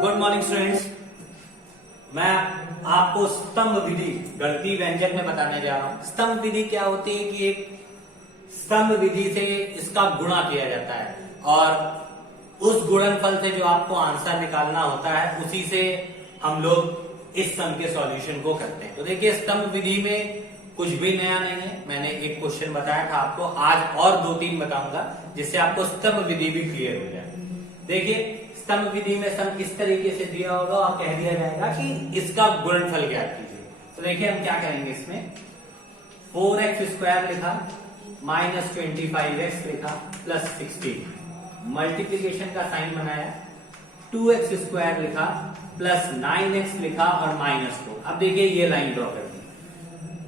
Good morning students. मैं आपको स्तंभ विधि गणितीय व्यंजक में बताने जा रहा हूं। स्तंभ विधि क्या होती है कि एक स्तंभ विधि से इसका गुणा किया जाता है और उस गुणनफल से जो आपको आंसर निकालना होता है उसी से हम लोग इस सम के सॉल्यूशन को करते हैं। तो देखिए, स्तंभ विधि में कुछ भी नया नहीं है। मैंने एक क्वेश्चन बताया था आपको, आज और 2-3 बताऊंगा जिससे आपको स्तंभ विधि भी क्लियर हो जाए। देखिए, स्तंभ विधि में सम किस तरीके से दिया होगा और कह दिया जाएगा कि इसका गुणनफल ज्ञात कीजिए। तो देखिए, हम क्या करेंगे इसमें, 4x² लिखा माइनस 25x लिखा प्लस 16, मल्टीप्लीकेशन का साइन बनाया, 2x² लिखा प्लस 9x लिखा और माइनस 2। अब देखिए, ये लाइन ड्रॉ कर दी।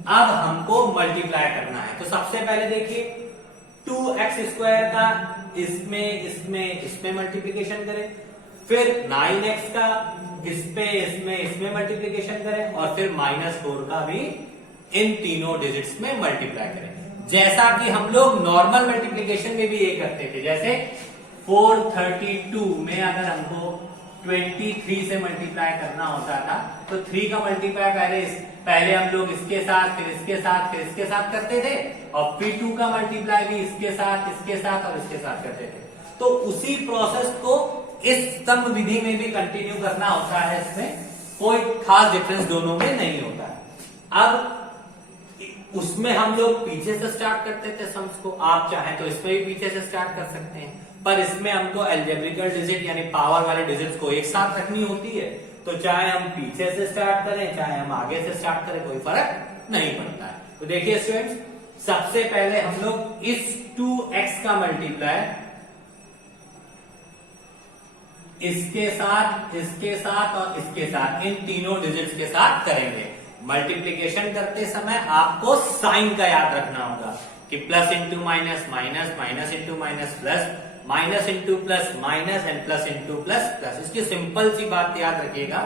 अब हमको मल्टीप्लाई करना है। तो सबसे पहले देखिए, 2x² का इसमें मल्टीप्लीकेशन करें, फिर 9x का इसमें मल्टीप्लीकेशन करें और फिर -4 का भी इन तीनों डिजिट्स में मल्टीप्लाई करें, जैसा कि हम लोग नॉर्मल मल्टीप्लीकेशन में भी ये करते थे। जैसे 432 में अगर हमको 23 से मल्टीप्लाई करना होता था तो 3 का मल्टीप्लाई पहले हम लोग इसके साथ फिर इसके साथ फिर इसके साथ करते थे और फिर 2 का मल्टीप्लाई भी इसके साथ और इसके साथ करते थे। तो उसी प्रोसेस को इस स्तंभ विधि में भी कंटिन्यू करना होता है। इसमें कोई खास डिफरेंस दोनों में नहीं होता है। अब उसमें हम लोग पीछे से स्टार्ट करते थे सम्स को, आप चाहें तो इसमें भी पीछे से स्टार्ट कर सकते हैं, पर इसमें हमको एल्जेब्रिकल डिजिट यानी पावर वाले डिजिट्स को एक साथ रखनी होती है। तो चाहे हम पीछे से स्टार्ट करें चाहे हम आगे से स्टार्ट करें, कोई फर्क नहीं पड़ता है। तो देखिए स्टूडेंट्स, सबसे पहले हम लोग इस 2x का मल्टीप्लाई इसके साथ और इसके साथ, इन तीनों डिजिट्स के साथ करेंगे। मल्टीप्लीकेशन करते समय आपको साइन का याद रखना होगा कि plus into minus minus, minus into minus plus, minus into plus minus and plus into plus plus. इसकी सिंपल सी बात याद रखिएगा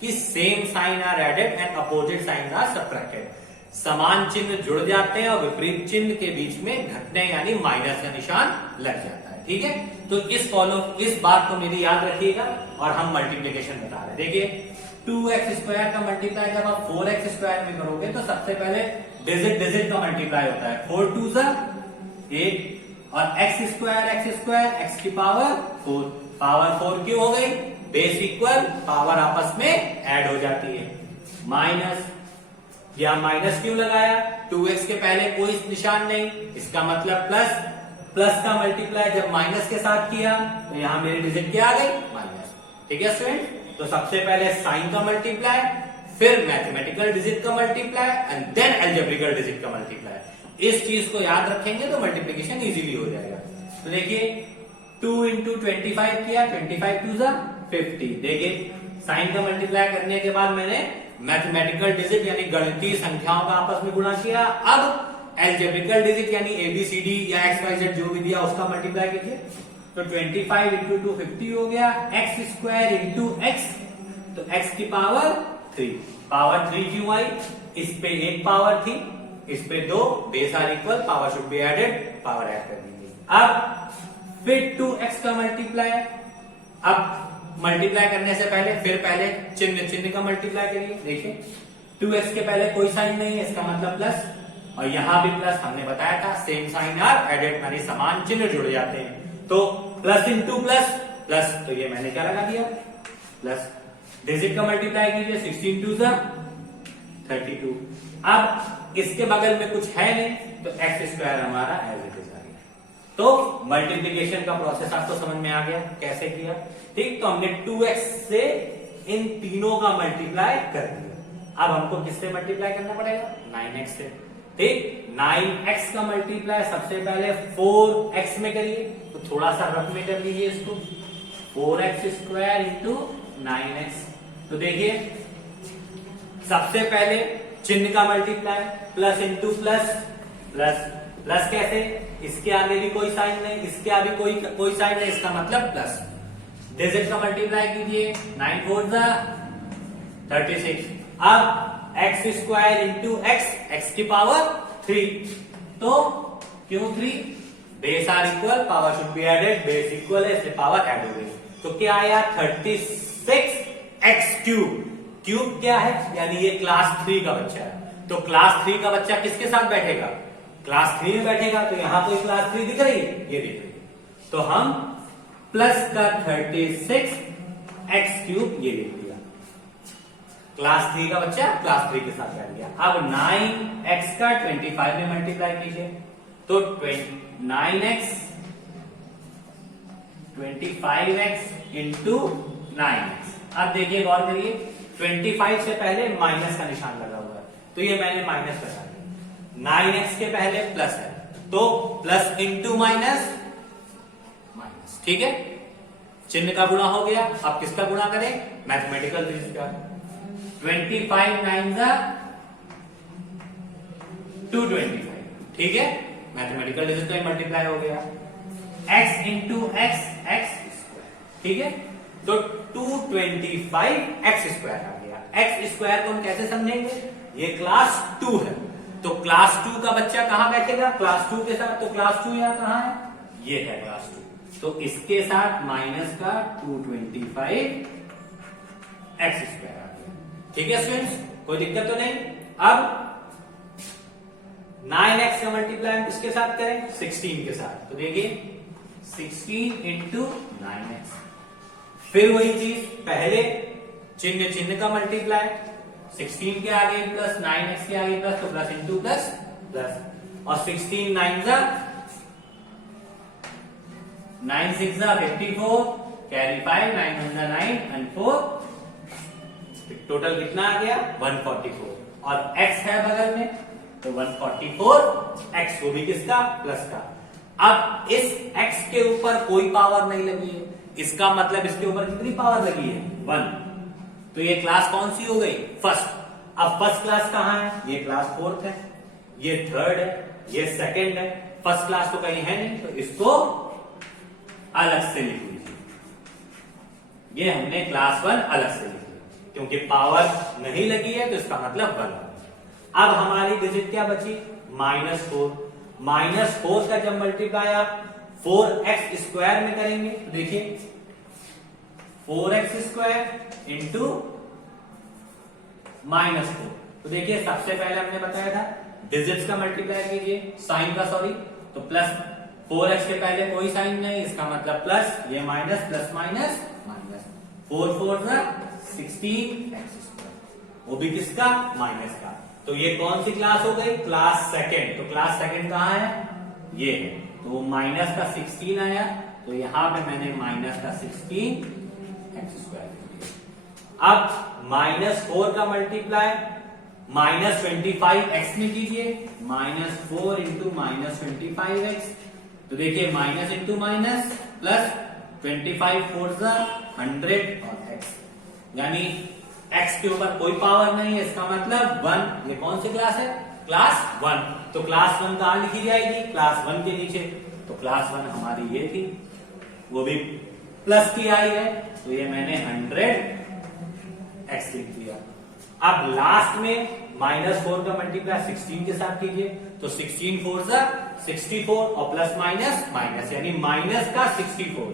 कि same sign are added and opposite sign are subtracted. समान चिन्ह जुड़ जाते हैं और विपरीत चिन्ह के बीच में घटने यानी माइनस का निशान लग जाता है। ठीक है, तो इस बात को मेरी याद रखिएगा और हम मल्टीप्लीकेशन बता रहे हैं। देखिए, 2x² का मल्टीप्लाई जब आप 4x² में करोगे तो सबसे पहले डिजिट का मल्टीप्लाई होता है। 4 2 8 और x² x की पावर 4, पावर 4 क्यों हो गई, बेस इक्वल, पावर आपस में ऐड हो जाती है। माइनस, या माइनस क्यों लगाया, 2x के पहले कोई निशान नहीं, इसका मतलब प्लस का मल्टीप्लाई जब माइनस के साथ किया तो यहां मेरी डिजिट क्या आ गई, माइनस। ठीक है स्टूडेंट, तो सबसे पहले साइन का मल्टीप्लाई, फिर मैथमेटिकल डिजिट का multiply and then algebraical digit का मल्टीप्लाई। इस चीज को याद रखेंगे तो मल्टीप्लिकेशन इजीली हो जाएगा। तो देखिए, 2 इंटू 25 किया, 25 2 50। देखिए, साइन का मल्टीप्लाई करने के बाद मैंने मैथमेटिकल डिजिट यानी गणितीय संख्याओं का आपस में गुणा किया। अब एल्जेब्रिकल डिजिट यानी ABCD या XYZ जो भी दिया उसका मल्टीप्लाई कीजिए। तो 25 इंटू 2 50 हो गया, x² इंटू x, तो x की पावर 3, पावर 3 क्यों आई, इस पे एक पावर थी, इस पे 2, base are equal, power should be added, power add कर दीजिए। अब फिर 2x का मल्टीप्लाई, अब मल्टीप्लाई करने से पहले चिन्ह का मल्टीप्लाई करिए। देखिए, 2x के पहले कोई साइन नहीं है, इसका मतलब प्लस, और यहां भी प्लस, हमने बताया था सेम साइन आर एडेड यानी समान चिन्ह जुड़ जाते हैं। तो प्लस इंटू प्लस प्लस, तो ये मैंने क्या लगा दिया, प्लस। डिजिट का मल्टीप्लाई कीजिए, 16 2 32। अब इसके बगल में कुछ है नहीं तो x² हमारा एज इट इज आ गया। तो मल्टीप्लीकेशन का प्रोसेस आपको समझ में आ गया कैसे किया। ठीक, तो हमने 2x से इन तीनों का मल्टीप्लाई कर दिया। अब हमको किससे मल्टीप्लाई करना पड़ेगा, 9x से। ठीक, 9x का मल्टीप्लाई सबसे पहले 4x में करिए, तो थोड़ा सा रफ में कर लीजिए इसको, 4x² इंटू 9x। तो देखिए, सबसे पहले चिन्ह का multiply, plus into plus plus कैसे, इसके आगे भी कोई साइन नहीं, इसके आगे कोई साइन नहीं, इसका मतलब प्लस। डिजिट का मल्टीप्लाई कीजिए, 9 4 36। अब x² इंटू x की पावर 3, तो क्यों 3, base are equal, power should be added, base equal है इसलिए पावर ऐड हो गई। तो क्या आया 36 x क्यूब। क्यूब क्या है? यानी ये क्लास 3 का बच्चा है, तो क्लास 3 का बच्चा किसके साथ बैठेगा? क्लास 3 में बैठेगा। तो यहां कोई क्लास 3 दिख रही है? ये दिख रही है। तो हम प्लस का 36 x क्यूब ये लिख दिया। क्लास 3 का बच्चा क्लास 3 के साथ बैठ गया। अब 9x का 25 में मल्टीप्लाई कीजिए, तो 9x 25x इंटू 9x। अब देखिए गौर करिए, 25 से पहले माइनस का निशान लगा हुआ है, तो ये मैंने माइनस लगा दिया। 9x के पहले प्लस है, तो प्लस इंटू माइनस माइनस। ठीक है, चिन्ह का गुणा हो गया। अब किसका गुणा करें? मैथमेटिकल डिजिट का। 25 9 225। ठीक है, मैथमेटिकल डिजिट का मल्टीप्लाई हो गया। x into x x square. ठीक है, तो 225 एक्स स्क्वायर आ गया। एक्स स्क्वायर को हम कैसे समझेंगे? ये क्लास 2 है, तो क्लास 2 का बच्चा कहां बैठेगा? क्लास 2 के साथ। तो क्लास 2 यहां कहां है? ये है क्लास 2। तो इसके साथ माइनस का 225 एक्स स्क्वायर आ गया। ठीक है स्टूडेंट्स, कोई दिक्कत तो नहीं। अब 9x का मल्टीप्लाई हम किसके साथ करें? 16 के साथ। तो देखिए 16 इंटू 9x। फिर वही चीज, पहले चिन्ह चिन्ह का मल्टीप्लाई, 16 के आगे प्लस 9x के आगे प्लस, तो प्लस इंटू प्लस प्लस। और 16 9 6 54, कैरी 5, 9 9 एंड 4, टोटल कितना आ गया? 144। और x है बगल में, तो 144x, वो भी किसका? प्लस का। अब इस x के ऊपर कोई पावर नहीं लगी है, इसका मतलब इसके ऊपर कितनी पावर लगी है? 1। तो ये क्लास कौन सी हो गई? फर्स्ट। अब फर्स्ट क्लास कहां है? ये क्लास 4th है, ये 3rd है, ये 2nd है। फर्स्ट क्लास तो कहीं है नहीं, तो इसको अलग से लिख लीजिए। ये हमने क्लास 1 अलग से लिख लिया, क्योंकि पावर नहीं लगी है, तो इसका मतलब 1। अब हमारी डिजिट क्या बची? -4। -4 का जब मल्टीप्लाई आप 4x स्क्वायर में करेंगे, तो देखिए 4x स्क्वायर इंटू -4। तो देखिए सबसे पहले हमने बताया था डिजिट्स का मल्टीप्लाई कीजिए, साइन का सॉरी। तो प्लस 4x के पहले कोई साइन नहीं, इसका मतलब प्लस, ये minus, plus minus minus. 4 4 16x square, वो भी किसका? माइनस का। तो ये कौन सी क्लास हो गई? Class 2nd। तो क्लास 2nd कहां है? ये है, तो माइनस का 16 आया, तो यहां पे मैंने माइनस का 16x स्क्वायर। अब -4 का मल्टीप्लाई -25x में कीजिए, -4 इंटू -25x। तो देखिए माइनस इंटू माइनस प्लस 25 4 100 और x, यानी x के ऊपर कोई पावर नहीं है, इसका मतलब 1। ये कौन सी क्लास है? क्लास 1। तो क्लास 1 कहां लिखी जाएगी? क्लास 1 के नीचे। तो क्लास 1 हमारी ये थी, वो भी प्लस की आई है, तो ये मैंने 100x लिख दिया। अब लास्ट में -4 का मल्टीप्लाई 16 के साथ कीजिए, तो 16 4 64 और प्लस माइनस माइनस, यानी माइनस का 64।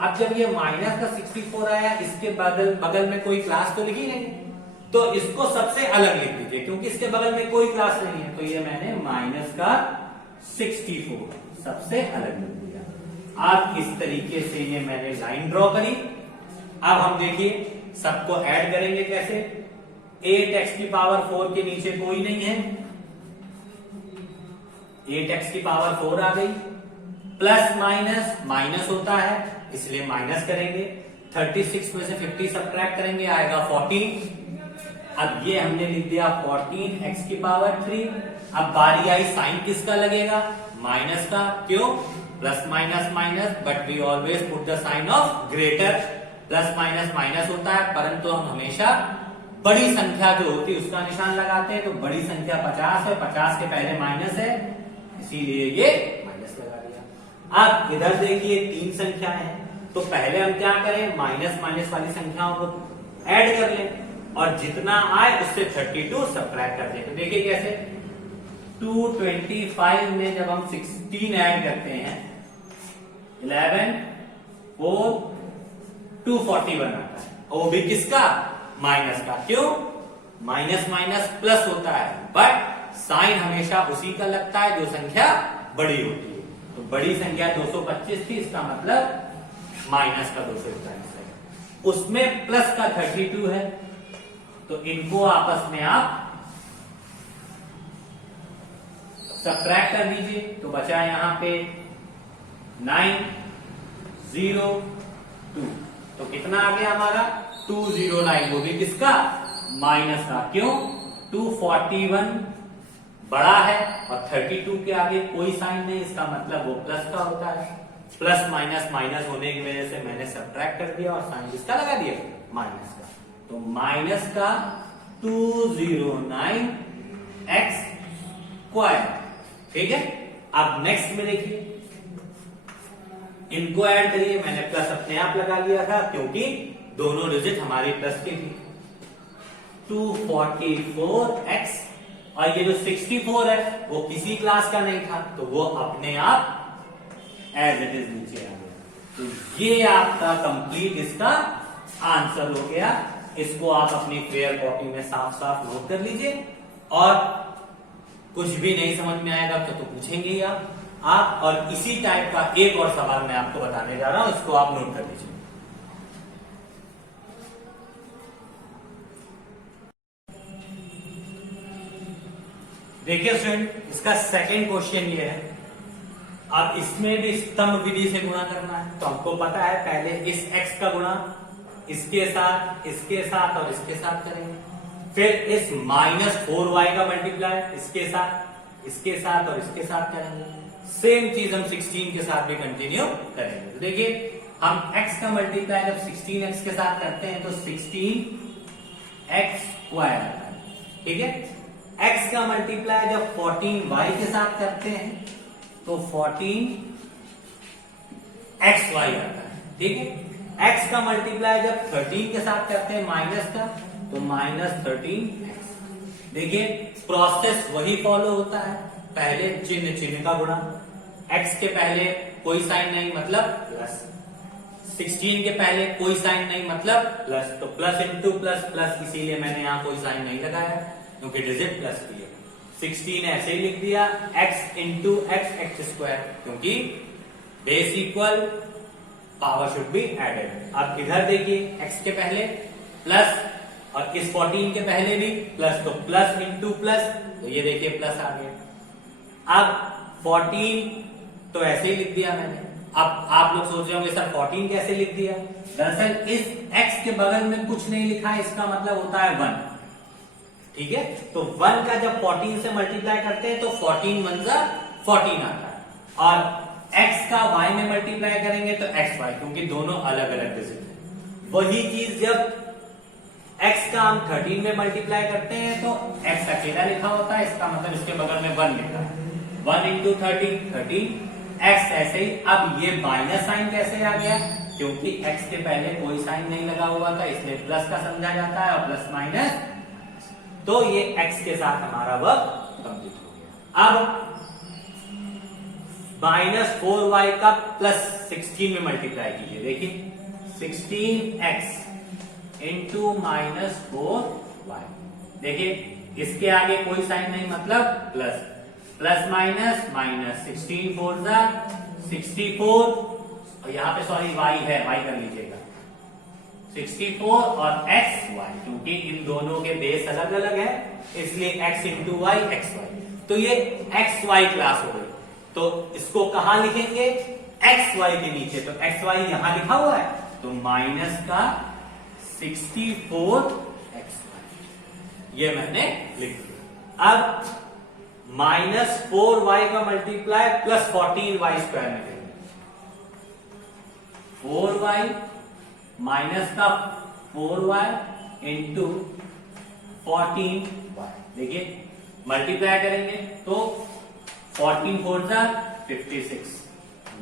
अब जब ये माइनस का 64 आया, इसके बगल में कोई क्लास तो लिखी नहीं, तो इसको सबसे अलग लिख दीजिए, क्योंकि इसके बगल में कोई क्लास नहीं है। तो ये मैंने माइनस का 64 सबसे अलग लिख दिया। अब इस तरीके से ये मैंने लाइन ड्रॉ करी। अब हम देखिए सबको ऐड करेंगे कैसे। 8x की पावर 4 के नीचे कोई नहीं है, 8x की पावर 4 आ गई। प्लस माइनस माइनस होता है, इसलिए माइनस करेंगे। 36 में से 50 सब्ट्रैक्ट करेंगे, आएगा 14। अब ये हमने लिख दिया 14x की पावर 3। अब बारी आई साइन किसका लगेगा? माइनस का। क्यों? Plus minus minus, but we always put the sign of greater. Plus minus minus होता है, परंतु हम हमेशा बड़ी संख्या जो होती है उसका निशान लगाते हैं। तो बड़ी संख्या 50 है, 50 के पहले माइनस है, इसीलिए ये माइनस लगा दिया। अब इधर देखिए 3 संख्याएं हैं, तो पहले हम क्या करें? माइनस माइनस वाली संख्याओं को ऐड कर लें, और जितना आए उससे 32 सब्ट्रैक्ट कर दें। तो देखिए कैसे, 225 में जब हम 16 ऐड करते हैं, 11 4 241 आता है, वो भी किसका? माइनस का। क्यों? माइनस माइनस प्लस होता है, बट साइन हमेशा उसी का लगता है जो संख्या बड़ी होती है। तो बड़ी संख्या 225 थी, इसका मतलब माइनस का 241 है। उसमें प्लस का 32 है, तो इनको आपस में आप सबट्रैक्ट कर दीजिए। तो बचा यहां पे 902। तो कितना आ गया हमारा? 209। वो भी किसका? माइनस का। क्यों? 241 बड़ा है और 32 के आगे कोई साइन नहीं, इसका मतलब वो प्लस का होता है। प्लस माइनस माइनस होने की वजह से मैंने सबट्रैक्ट कर दिया और साइन किसका लगा दिया? माइनस का। तो माइनस का 209x स्क्वायर। ठीक है। अब नेक्स्ट में देखिए, इनको ऐड करिए। मैंने प्लस अपने आप लगा लिया था क्योंकि दोनों डिजिट हमारी प्लस के थी। 244x, और ये जो 64 है वो किसी क्लास का नहीं था, तो वो अपने आप एज इट इज नीचे आ गया। तो ये आपका कंप्लीट इसका आंसर हो गया। इसको आप अपनी फेयर कॉपी में साफ साफ नोट कर लीजिए, और कुछ भी नहीं समझ में आएगा तो पूछेंगे ही आप। और इसी टाइप का एक और सवाल मैं आपको बताने जा रहा हूं, इसको आप नोट कर लीजिए। देखिए स्टूडेंट, इसका सेकंड क्वेश्चन ये है। अब इसमें भी स्तंभ विधि से गुणा करना है, तो हमको पता है पहले इस x का गुणा इसके साथ और इसके साथ करेंगे। फिर इस -4y का मल्टीप्लाई इसके साथ और इसके साथ करेंगे। सेम चीज हम 16 के साथ भी कंटिन्यू करेंगे। तो देखिए, हम x का मल्टीप्लाई जब 16x के साथ करते हैं तो 16x स्क्वायर आता है। ठीक है। x का मल्टीप्लाई जब 14y के साथ करते हैं तो 14xy आता है। ठीक है। x का मल्टीप्लाई जब 13 के साथ करते हैं माइनस का, तो -13x। देखिए, प्रोसेस वही फॉलो होता है। पहले चिन्ह का गुणा, x के पहले कोई साइन नहीं मतलब प्लस, 16 के पहले कोई साइन नहीं मतलब प्लस, तो प्लस इंटू प्लस प्लस, इसीलिए मैंने यहां कोई साइन नहीं लगाया क्योंकि डिजिट प्लस की है। 16 ऐसे ही लिख दिया, x इंटू x स्क्वायर, क्योंकि base equal power should be added. अब इधर देखिए, x के पहले प्लस और इस 14 के पहले भी प्लस, तो प्लस इंटू प्लस, तो ये देखिए प्लस आ गया। अब 14 तो ऐसे ही लिख दिया मैंने। अब आप लोग सोच रहे होंगे सर 14 कैसे लिख दिया? दरअसल इस x के बगल में कुछ नहीं लिखा है, इसका मतलब होता है 1। ठीक है। तो 1 का जब 14 से मल्टीप्लाई करते हैं तो 14 1 जा 14 आता है, और x का y में मल्टीप्लाई करेंगे तो xy, क्योंकि दोनों अलग अलग डिजिट है। वही चीज जब x का हम 13 में मल्टीप्लाई करते हैं तो x अकेला लिखा होता है, इसका मतलब इसके बगल में 1 लिखा है। 1 इंटू 13 x ऐसे ही। अब ये माइनस साइन कैसे आ गया? क्योंकि x के पहले कोई साइन नहीं लगा हुआ था, इसलिए प्लस का समझा जाता है, और प्लस माइनस, तो ये x के साथ हमारा वर्क कंप्लीट हो गया। अब -4y का प्लस 16 में मल्टीप्लाई कीजिए। देखिए, 16x इंटू -4y। देखिए, इसके आगे कोई साइन नहीं मतलब प्लस, प्लस माइनस माइनस, 16 4 जा 64, और यहाँ पे सॉरी y है, y कर लीजिएगा, 64 और x y, क्योंकि इन दोनों के बेस अलग अलग है इसलिए x into Y X Y. तो ये एक्स वाई क्लास हो गई। तो इसको कहां लिखेंगे? एक्स वाई के नीचे। तो एक्स वाई यहां लिखा हुआ है, तो माइनस का 64 एक्स वाई, ये मैंने लिख दिया। अब -4y का मल्टीप्लाई प्लस 14y स्क्वायर में करेंगे। 4y माइनस का 4y इंटू 14y। देखिए, मल्टीप्लाई करेंगे तो 14 4 जा 56,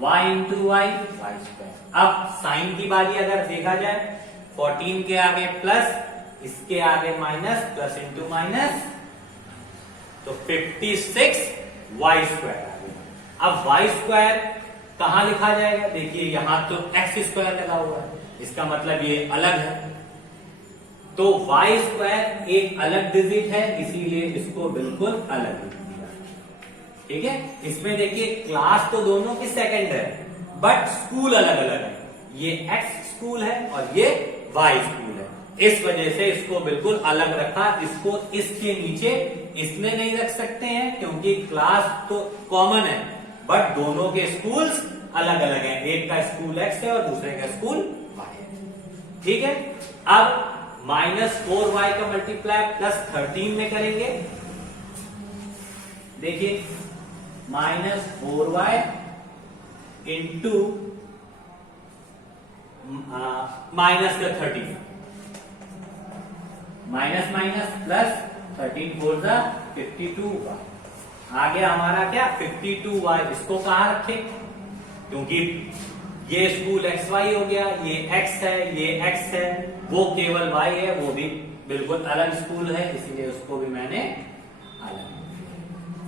y into Y Y square. अब साइन की बारी अगर देखा जाए, 14 के आगे प्लस, इसके आगे माइनस, प्लस इंटू माइनस, तो 56 वाई स्क्वायर आ गया। अब वाई स्क्वायर कहां लिखा जाएगा? देखिए, यहां तो एक्स स्क्वायर लगा हुआ है, इसका मतलब ये अलग है, तो y स्क्वायर एक अलग डिजिट है, इसीलिए इसको बिल्कुल अलग लिख दिया। ठीक है, इसमें देखिए क्लास तो दोनों की सेकंड है, बट स्कूल अलग अलग है। ये x स्कूल है और ये y स्कूल है, इस वजह से इसको बिल्कुल अलग रखा। इसको इसके नीचे इसमें नहीं रख सकते हैं क्योंकि क्लास तो कॉमन है, बट दोनों के स्कूल्स अलग अलग हैं। एक का स्कूल x है और दूसरे का स्कूल y है। ठीक है, अब -4y का मल्टीप्लाई +13 में करेंगे। देखिए -4y into -13, minus minus plus 13 4 जा 52y। आ गया हमारा क्या 52y। इसको कहां रखे, क्योंकि ये स्कूल XY हो गया, ये X है, ये X है, वो केवल Y है, वो भी बिल्कुल अलग स्कूल है, इसलिए उसको भी मैंने अलग।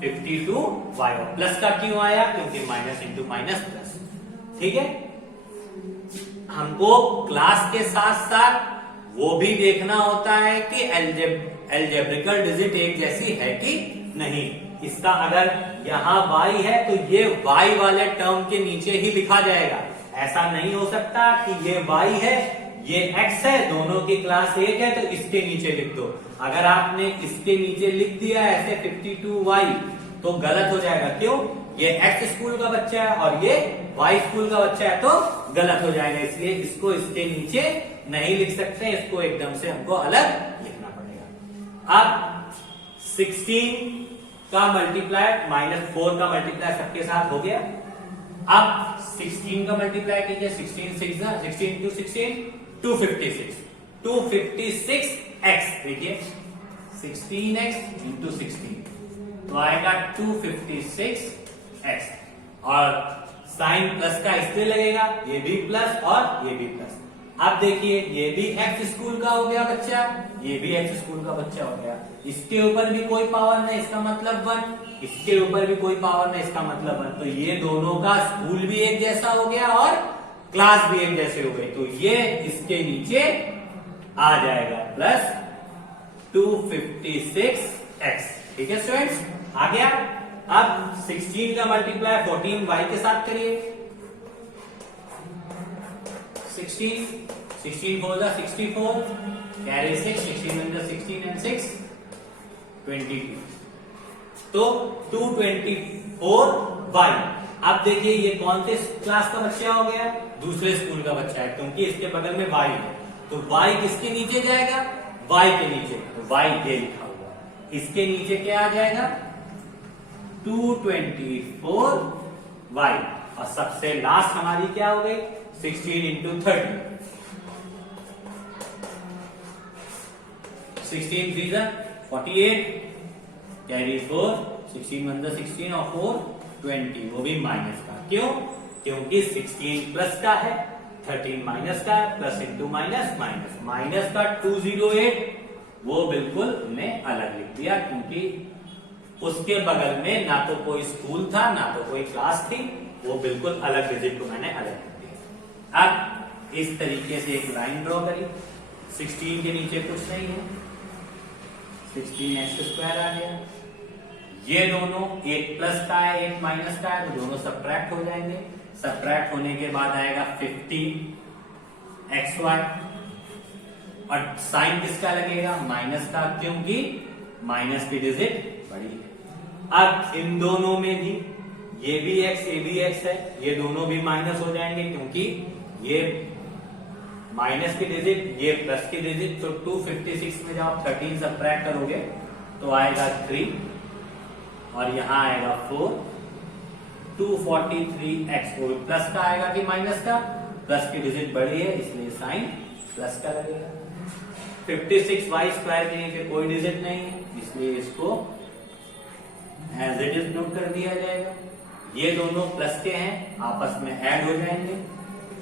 52y और प्लस का क्यों आया, क्योंकि माइनस इंटू माइनस प्लस। ठीक है, हमको क्लास के साथ साथ वो भी देखना होता है कि एल्जेब्रिकल डिजिट एक जैसी है कि नहीं। इसका अगर यहां y है तो ये y वाले टर्म के नीचे ही लिखा जाएगा। ऐसा नहीं हो सकता कि ये y है, ये x है, दोनों की क्लास एक है तो इसके नीचे लिख दो। अगर आपने इसके नीचे लिख दिया ऐसे 52y तो गलत हो जाएगा। क्यों, ये x स्कूल का बच्चा है और ये y स्कूल का बच्चा है, तो गलत हो जाएगा। इसलिए इसको इसके नीचे नहीं लिख सकते, इसको एकदम से हमको अलग लिखना पड़ेगा। अब 16 का मल्टीप्लाई -4 का मल्टीप्लाई सबके साथ हो गया। अब 16 का मल्टीप्लाई कीजिए, 16 इंटू 16 256, 256x। देखिए 16x इंटू 16 तो आएगा 256x, और साइन प्लस का इसलिए लगेगा, ये भी प्लस और ये भी प्लस। अब देखिए ये भी x स्कूल का हो गया बच्चा, ये भी x स्कूल का बच्चा हो गया। इसके ऊपर भी कोई पावर नहीं, इसका मतलब 1, इसके ऊपर भी कोई पावर नहीं, इसका मतलब 1। तो ये दोनों का स्कूल भी एक जैसा हो गया और क्लास भी एक जैसे हो गई, तो ये इसके नीचे आ जाएगा प्लस 256x। ठीक है स्टूडेंट्स, आ गया। अब 16 का मल्टीप्लाई 14y के साथ करिए। 16 4 जा 64, कैरी 6, 16 अंदर 16 एंड 6 22, तो 224y। अब देखिए ये कौन से क्लास का बच्चा हो गया, दूसरे स्कूल का बच्चा है, क्योंकि इसके बगल में y है। तो y किसके नीचे जाएगा, y के नीचे, तो y ये लिखा हुआ। इसके नीचे क्या आ जाएगा 224y, और सबसे लास्ट हमारी क्या हो गई 16 इंटू 30, 16 3 जा 48, कैरी 4, 16 1 जा 16 और 4 20, वो भी माइनस का। क्यों, क्योंकि 16 प्लस का है, 13 माइनस का है, plus into minus minus. Minus का 208 वो बिल्कुल हमने अलग लिख दिया, क्योंकि उसके बगल में ना तो कोई स्कूल था ना तो कोई क्लास थी, वो बिल्कुल अलग डिजिट को मैंने अलग लिख दिया। अब इस तरीके से एक लाइन ड्रॉ करी, 16 के नीचे कुछ नहीं है, 16x² आ गया। ये दोनों एक प्लस का है एक माइनस का है, तो दोनों सब्ट्रैक्ट हो जाएंगे। सब्ट्रैक्ट होने के बाद आएगा 15xy, और साइन किसका लगेगा माइनस का, क्योंकि माइनस की डिजिट बड़ी है। अब इन दोनों में भी ये भी x ये भी x है, ये दोनों भी माइनस हो जाएंगे, क्योंकि ये माइनस की डिजिट ये प्लस की डिजिट। तो 256 में जब आप 13 सब्ट्रैक्ट करोगे तो आएगा 3, और यहां आएगा 4, 243x। वो प्लस का आएगा कि माइनस का, प्लस की डिजिट बड़ी है इसलिए साइन प्लस का लगेगा। 56y² के नीचे कोई डिजिट नहीं है, इसलिए इसको एज इट इज नोट कर दिया जाएगा। ये दोनों प्लस के हैं, आपस में ऐड हो जाएंगे,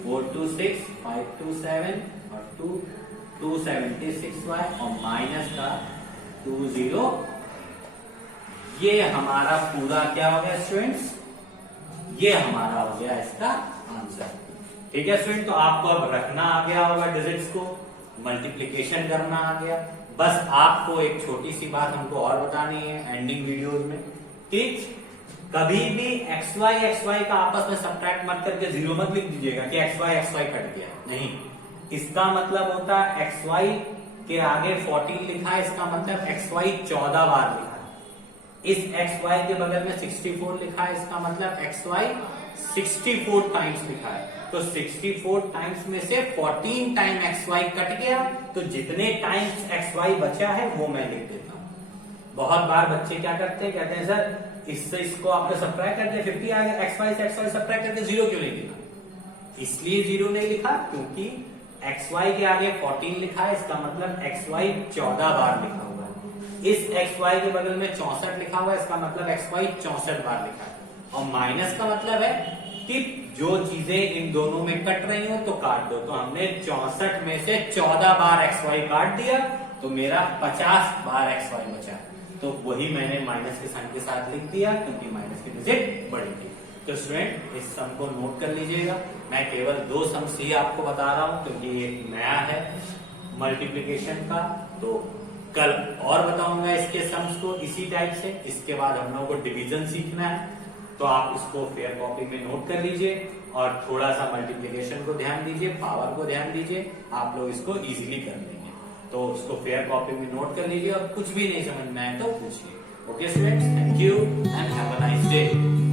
426 527 और 276y, और माइनस का 20। ये हमारा पूरा क्या हो गया स्टूडेंट्स, ये हमारा हो गया इसका आंसर। ठीक है स्टूडेंट, तो आपको अब रखना आ गया होगा डिजिट्स को। मल्टीप्लीकेशन करना आ गया। बस आपको एक छोटी सी बात हमको और बतानी है एंडिंग वीडियोज में कि कभी भी xy का आपस में सब्ट्रैक्ट मत करके 0 मत लिख दीजिएगा कि xy कट गया, नहीं। इसका मतलब होता है xy के आगे 14 लिखा है, इसका मतलब xy 14 बार लिखा है। इस xy के बगल में 64 लिखा है, इसका मतलब xy 64 टाइम्स लिखा है। तो 64 टाइम्स में से 14 टाइम xy कट गया, तो जितने टाइम्स xy बचा है वो मैं लिख देता हूं। बहुत बार बच्चे क्या करते हैं, कहते हैं सर इससे इसको आपने सब्ट्रैक्ट करके 50 आ गया, xy से xy सब्ट्रैक्ट करके 0 क्यों नहीं लिखा? इसलिए 0 नहीं लिखा क्योंकि xy के आगे 14 लिखा है, इसका मतलब xy 14 बार लिखा हुआ है। इस xy के बगल में 64 लिखा हुआ है, इसका मतलब xy 64 बार लिखा है। और माइनस का मतलब है कि जो चीजें इन दोनों में कट रही हो तो काट दो। तो हमने 64 में से 14 बार xy काट दिया, तो मेरा 50 बार xy बचा। तो वही मैंने माइनस के साइन के साथ लिख दिया क्योंकि माइनस की डिजिट बड़ी थी। तो स्टूडेंट इस सम को नोट कर लीजिएगा। मैं केवल 2 सम्स ही आपको बता रहा हूं क्योंकि ये नया है मल्टीप्लिकेशन का। तो कल और बताऊंगा इसके सम्स को इसी टाइप से। इसके बाद हम लोगों को डिवीजन सीखना है, तो आप इसको फेयर कॉपी में नोट कर लीजिए और थोड़ा सा मल्टीप्लिकेशन को ध्यान दीजिए, पावर को ध्यान दीजिए, आप लोग इसको इजीली कर लेंगे। तो इसको फेयर कॉपी में नोट कर लीजिए और कुछ भी नहीं समझ में आए तो पूछिए। Okay students, thank you and have a nice day.